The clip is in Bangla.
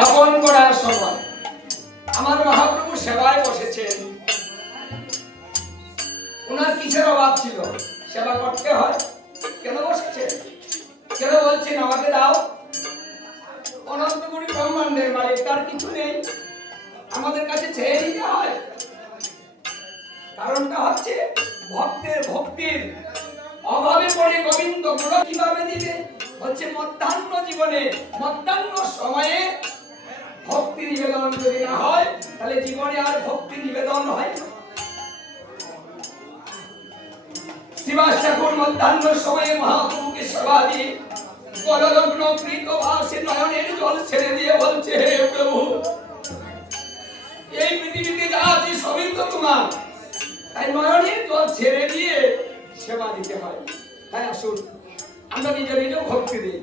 যাপন করার সময় আমার মহাপ্রভু সেবায় বসেছেন। ওনার কিসের অভাব ছিল? সেবা করতে হয়? কেন বসেছেন? কেন বলছেন আমাকে দাও? অনন্তপুরী ব্রহ্মাণ্ডের মালিক, তার কিছু নেই। আমাদের কাছে চেয়ে নিতে হয়। কারণটা হচ্ছে ভক্তের ভক্তির অভাবে পড়ে গোবিন্দ গুণ কীভাবে দিবে? হচ্ছে মধ্যাহ্ন জীবনে, মধ্যাহ্ন সময়ে তাহলে আর ভক্তি নিবেদন হয় শিবাস ঠাকুর মধ্যাহ্ন সময়ে মহাপ্রভুকে সেবা দিয়ে ভাসে নয়নের জল ছেড়ে দিয়ে বলছে, হে প্রভু, এই পৃথিবীতে যা আছে সবই তো তোমার। তাই নয়নের জল ছেড়ে দিয়ে সেবা দিতে হয়। হ্যাঁ আসুন। আমরা নিজে নিজেও ভক্তি দিই।